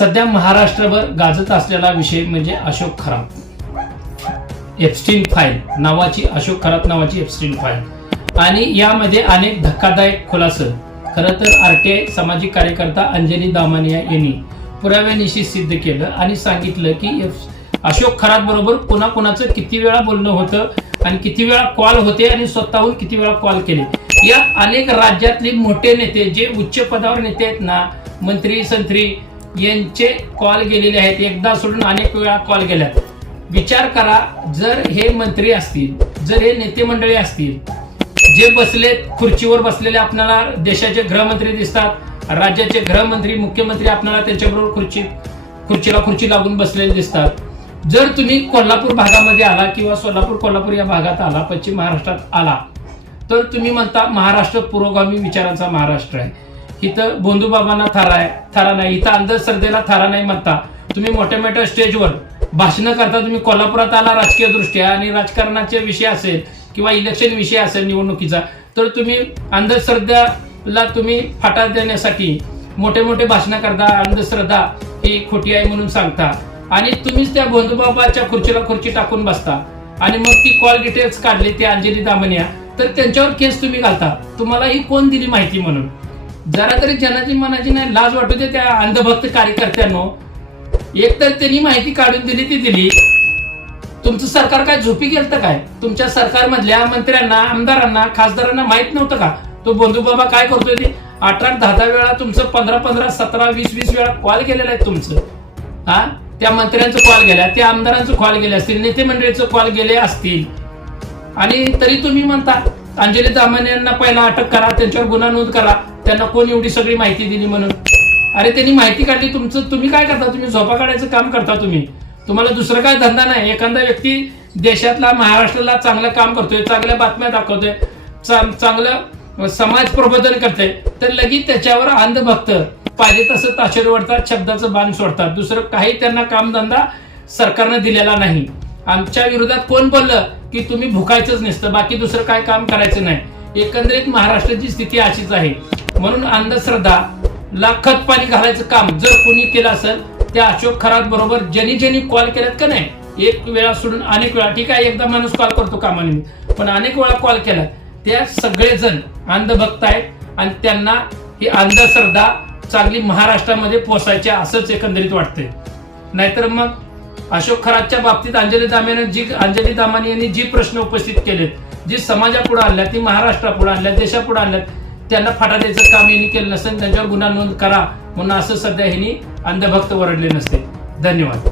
सध्या महाराष्ट्रभर गाजत असलेला विषय म्हणजे अशोक खरात, एप्स्टीन फाईल नावाची, अशोक खरात नावाची एप्स्टीन फाईल। आणि यामध्ये अनेक धक्कादायक खुलासे खरं तर आरटीआय सामाजिक कार्यकर्ता अंजली दामानिया यांनी पुराव्यानिशी सिद्ध केलं आणि सांगितलं की अशोक खरात बरोबर कोणाकोणाचं किती वेळा बोलणं होतं आणि किती वेळा कॉल होते आणि स्वतःहून किती वेळा कॉल केले। यात अनेक राज्यातले मोठे नेते, जे उच्च पदावर नेते आहेत ना, मंत्री संत्री, यांचे कॉल गेलेले आहेत। एकदा सोडून अनेक वेळा कॉल गेल्यात। विचार करा, जर हे मंत्री असतील, जर हे नेते मंडळी असतील, जे बसलेत खुर्चीवर बसलेले आपल्याला देशाचे गृहमंत्री दिसतात, राज्याचे गृहमंत्री, मुख्यमंत्री आपल्याला त्यांच्याबरोबर खुर्चीला खुर्ची लागून बसलेले दिसतात। जर तुम्ही कोल्हापूर भागामध्ये आला किंवा सोलापूर कोल्हापूर या भागात आला, पश्चिम महाराष्ट्रात आला, तर तुम्ही म्हणता महाराष्ट्र पुरोगामी विचारांचा महाराष्ट्र आहे, इथं भोंदूबाबांना थारा नाही, इथं अंधश्रद्धेला थारा नाही म्हणता। तुम्ही मोठ्या मोठ्या स्टेजवर भाषणं करता। तुम्ही कोल्हापुरात आला राजकीय दृष्ट्या आणि राजकारणाचे विषय असेल किंवा इलेक्शन विषय असेल निवडणुकीचा, तर तुम्ही अंधश्रद्धेला तुम्ही फाटा देण्यासाठी मोठे मोठे भाषणं करता, अंधश्रद्धा ही खोटी आहे म्हणून सांगता आणि तुम्हीच त्या भोंदूबाबाच्या खुर्चीला खुर्ची टाकून बसता आणि मग ती कॉल डिटेल्स काढली ते अंजली दामनिया, तर त्यांच्यावर केस तुम्ही घालता। तुम्हाला ही कोण दिली माहिती म्हणून? जरा तरी जनाची मनाची नाही लाज वाटू दे त्या अंधभक्त कार्यकर्त्यांनो। एक तर त्यांनी माहिती काढून दिली ती दिली, तुमचं सरकार काय झोपी गेलं काय? तुमच्या सरकारमधल्या मंत्र्यांना, आमदारांना, खासदारांना माहित नव्हतं का तो भोंदूबाबा काय करतोय ते? 8-10 वेळा तुमचं 15-15, 17-20 वेळा कॉल केलेला आहे तुमचं। हा, त्या मंत्र्यांचं कॉल गेल्या, त्या आमदारांचं कॉल गेले असतील, नेते मंडळीचं कॉल गेले असतील, आणि तरी तुम्ही म्हणता अंजली दामनियांना पहिला अटक करा, त्यांच्यावर गुन्हा नोंद करा, त्यांना कोण एवढी सगळी माहिती दिली म्हणून। अरे त्यांनी माहिती काढली, तुमचं तुम्ही काय करता? तुम्ही झोपा काढायचं काम करता तुम्ही। तुम्हाला दुसरं काय धंदा नाही? एखादा व्यक्ती देशातला, महाराष्ट्राला चांगलं काम करतोय, चांगल्या बातम्या दाखवतोय, चांगलं समाज प्रबोधन करतोय, तर लगेच त्याच्यावर अंधभक्त पाहिजे तसं ताशेर ओढतात, शब्दाचं बाण सोडतात। दुसरं काही त्यांना कामधंदा सरकारनं दिलेला नाही। आमच्या विरोधात कोण बोललं की तुम्ही भुकायचंच नसतं, बाकी दुसरं काय काम करायचं नाही। एकंदरीत महाराष्ट्राची स्थिती अशीच आहे। म्हणून अंधश्रद्धाला खत पाणी घालायचं काम जर कोणी केलं असेल, त्या अशोक खरात बरोबर ज्यांनी कॉल केल्यात का नाही, एक वेळा सोडून अनेक वेळा, ठीक आहे एकदा माणूस कॉल करतो कामानिमित्त, पण अनेक वेळा कॉल केला, त्या सगळेजण अंधभक्त आहेत आणि त्यांना ही अंधश्रद्धा चांगली महाराष्ट्रामध्ये पोचायची असंच एकंदरीत वाटते। नाहीतर मग अशोक खरातच्या बाबतीत अंजली दामनियांनी जी प्रश्न उपस्थित केलेत, जी समाजापुढे आणल्या, ती महाराष्ट्रापुढे आणल्या, देशापुढे आणल्यात, त्यांना फाटा द्यायचं काम यांनी केलं नसेल, त्यांच्यावर गुन्हा नोंद करा म्हणून असं सध्या ह्यांनी अंधभक्त ओरडले नसते। धन्यवाद।